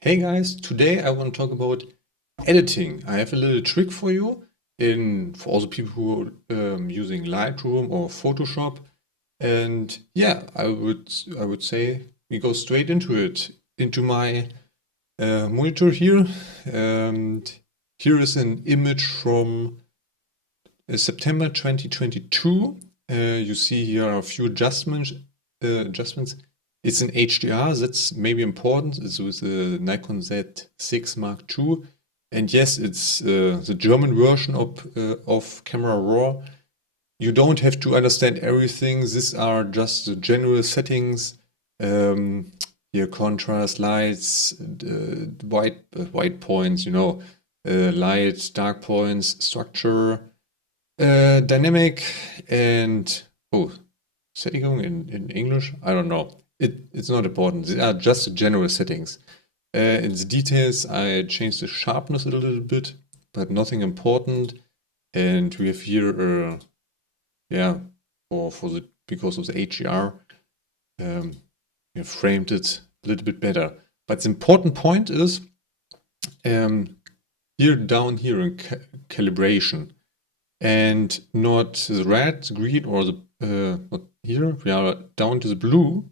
Hey guys, today I want to talk about editing. I have a little trick for you for all the people who are using Lightroom or Photoshop. And yeah, I would say we go straight into it, into my monitor here. And here is an image from September 2022. You see here are a few adjustments. It's an HDR, that's maybe important. It's with the Nikon Z6 Mark II. And yes, it's the German version of CameraRaw. You don't have to understand everything. These are just the general settings. Here, contrast, lights, white points, light, dark points, structure, dynamic, and Sättigung in English. I don't know. It's not important. These are just the general settings. In the details, I changed the sharpness a little bit, but nothing important. And we have here, because of the HDR, we have framed it a little bit better. But the important point is down here in calibration, and not the red, green, or the not here. We are down to the blue.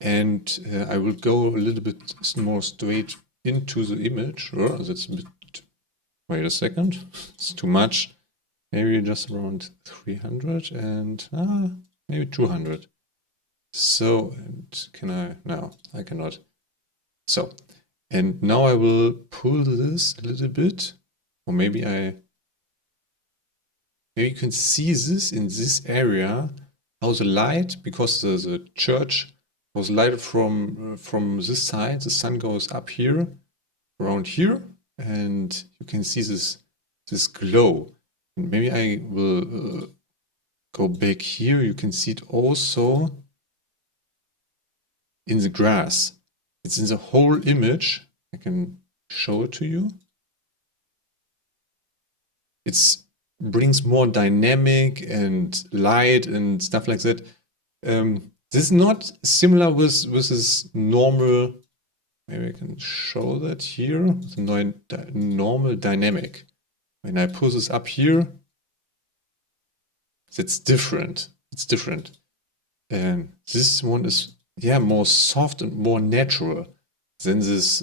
And I will go a little bit more straight into the image. That's a bit. Wait a second. It's too much. Maybe just around 300 and maybe 200. So, and can I? No, I cannot. So, and now I will pull this a little bit, or maybe you can see this in this area, how the light, because the church was lighted from this side. The sun goes up here, around here, and you can see this glow. And maybe I will go back here. You can see it also in the grass. It's in the whole image. I can show it to you. It brings more dynamic and light and stuff like that. This is not similar with this normal, maybe I can show that here, the normal dynamic. When I pull this up here, that's different. It's different. And this one is, more soft and more natural than this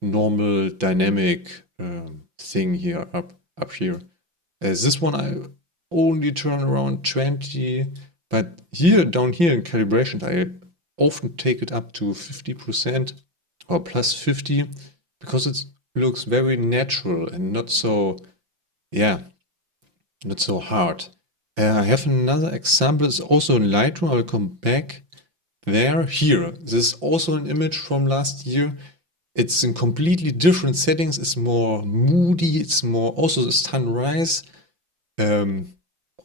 normal dynamic thing here up here. This one I only turn around 20. But down here in calibration, I often take it up to 50% or plus 50 because it looks very natural and not so hard. I have another example. It's also in Lightroom. I will come back there. Here, this is also an image from last year. It's in completely different settings. It's more moody. It's more also the sunrise.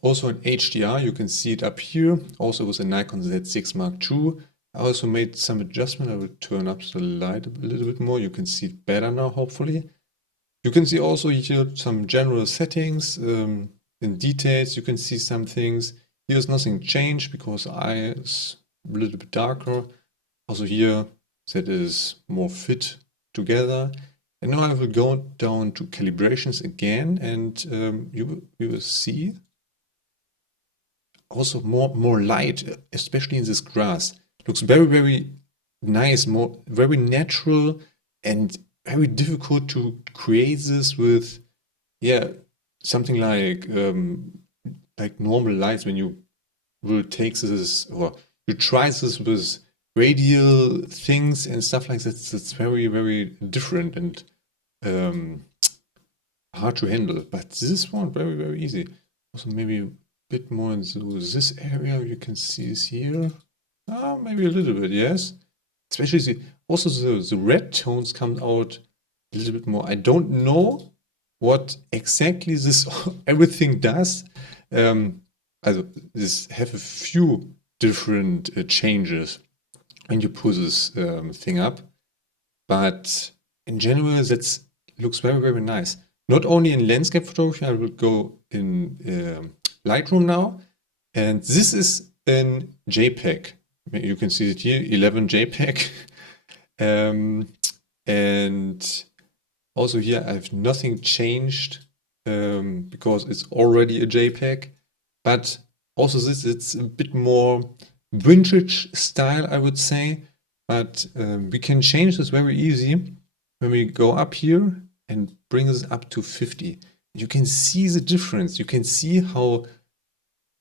Also in HDR, you can see it up here. Also with a Nikon Z6 Mark II. I also made some adjustment. I will turn up the light a little bit more. You can see it better now, hopefully. You can see also here some general settings. In details, you can see some things. Here's nothing changed because eye is a little bit darker. Also here, that is more fit together. And now I will go down to calibrations again, and you will see also more light, especially in this grass. It looks very, very nice, very natural, and very difficult to create this with, something like normal lights. When you will take this, or you try this with radial things and stuff like that, it's very, very different and hard to handle. But this one, very, very easy. Also, maybe bit more into this area. You can see this here. Maybe a little bit, yes. Especially the red tones come out a little bit more. I don't know what exactly this everything does. This have a few different changes when you pull this thing up, but in general, that looks very, very nice. Not only in landscape photography, I will go in Lightroom now, and this is in JPEG. You can see it here, 11 JPEG. And also here I have nothing changed because it's already a JPEG. But also this, it's a bit more vintage style, I would say. But we can change this very easy when we go up here and bring this up to 50. You can see the difference. You can see how,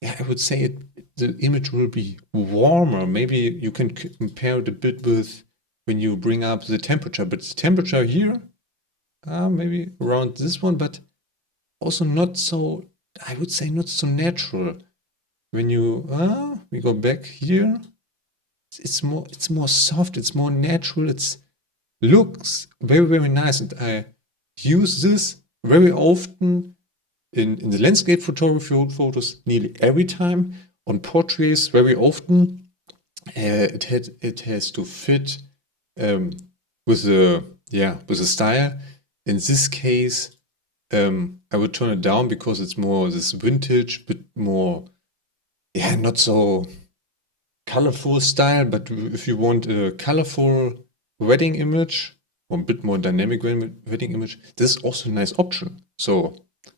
yeah, I would say the image will be warmer. Maybe you can compare it a bit with when you bring up the temperature, but the temperature here, maybe around this one, but also not so, I would say not so natural. When you, we go back here, it's more soft, it's more natural, it's looks very, very nice. And I use this very often in the landscape photography photos nearly every time. On portraits very often. It has to fit with the style. In this case, I would turn it down because it's more this vintage, bit more, yeah, not so colorful style. But if you want a colorful wedding image or a bit more dynamic wedding image, this is also a nice option. So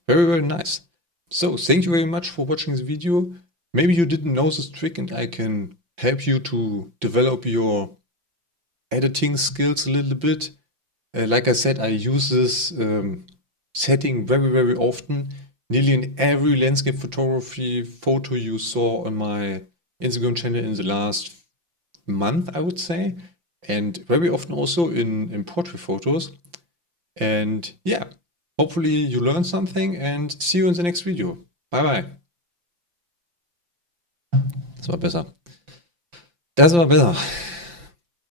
very, very nice. So thank you very much for watching this video. Maybe you didn't know this trick and I can help you to develop your editing skills a little bit. Like I said, I use this setting very, very often. Nearly in every landscape photography photo you saw on my Instagram channel in the last month, I would say. And very often also in portrait photos. And yeah, hopefully you learned something and see you in the next video. Bye bye. Das war besser. Das war besser.